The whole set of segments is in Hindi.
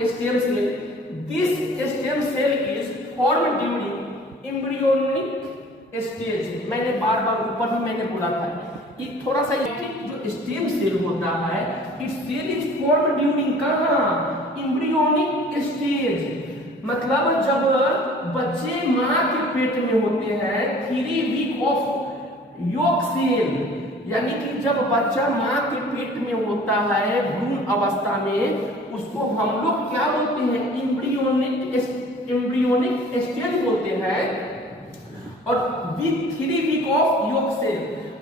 stem cell. This stem cell is formed during embryonic stage. मैंने बार बार ऊपर भी मैंने बोला था, ये थोड़ा सा जो स्टेम सेल होता है, it cell is form during कहाँ, एम्ब्रियोनिक स्टेज, मतलब जब बच्चे माँ के पेट में होते हैं, 3 वीक ऑफ योक सेल, यानी कि जब बच्चा माँ के पेट में होता है भ्रूण अवस्था में, उसको हम लोग क्या बोलते हैं, एम्ब्रियोनिक स्टेज बोलते हैं, और with 3 week of yolk cell,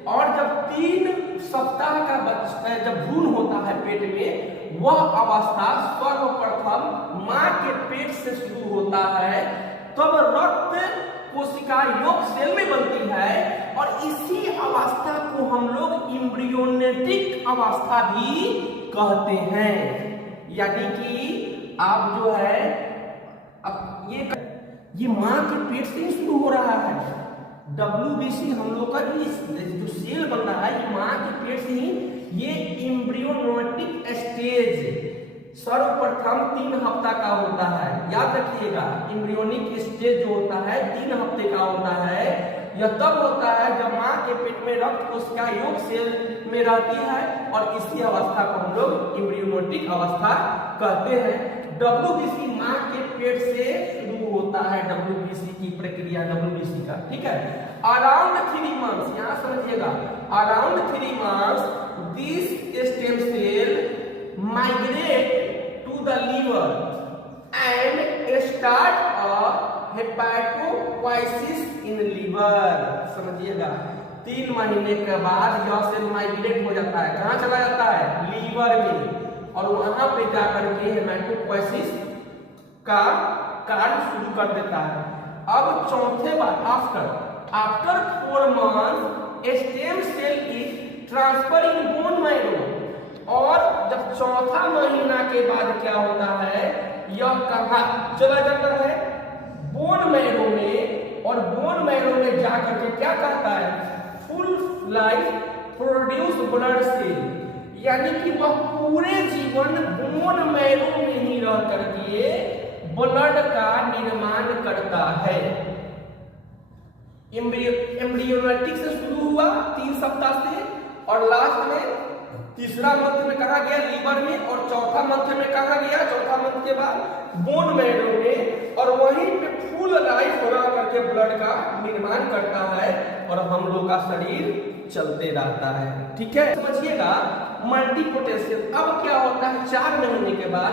और जब 3 सप्ताह का बच्चा जब भ्रूण होता है पेट में, वह अवस्था सर्वप्रथम माँ के पेट से शुरू होता है, तब रक्त कोशिका योक सेल में बनती है, और इसी अवस्था को हम लोग एम्ब्रियोनेटिक अवस्था भी कहते हैं। यानी कि आप जो है अब ये माँ के पेट से ही शुरू हो रहा है। WBC हम लोग का जो सेल बन रहा है, ये माँ के पेट से ही, ये एम्ब्रियोनेटिक स्टेज सर्वप्रथम 3 हफ्ता का होता है। याद रखिएगा, एम्ब्रियोनिक स्टेज जो होता है 3 हफ्ते का होता है। यह तब होता है जब माँ के पेट में रक्त कोशिका योक सेल में रहती है, और इसी अवस्था को हम लोग एम्ब्रियोनेटिक अवस्था कहते हैं। WBC माँ के पेट से शुरू होता है, WBC की प्रक्रिया, WBC का, ठीक है। अराउंड 3 मंथ्स, यहाँ समझिएगा, around 3 months this stem cell migrate to the liver and start a hepatopoiesis in liver. समझिएगा, 3 महीने के बाद यह सेल माइग्रेट हो जाता है, कहाँ चला जाता है, लीवर में, और वहां पे जाकर के हेमेटोपोइसिस का कार्य शुरू कर देता है। अब चौथे बार after 4 month stem cell is transfer in bone marrow, और जब चौथा महीना के बाद क्या होता है, यह कहाँ चला जाता है, बोन मैरो में, और बोन मैरो में जाकर के क्या करता है, full life produce blood cell, यानी कि वह पूरे जीवन बोन मैरो में ही रह करके ब्लड का निर्माण करता है। एम्ब्रियोनेटिक से शुरू हुआ 3 सप्ताह से, और लास्ट में तीसरा मंथ में कहा गया लीवर में, और चौथा मंथ में कहा गया, चौथा मंथ के बाद बोन मैरो में, और वहीं पे फुल लाइफ रह करके ब्लड का निर्माण करता है, और हम लोग का शरीर चलते रहता है। ठीक है, समझिएगा। मल्टीपोटेंशियल अब क्या होता है, 4 महीने के बाद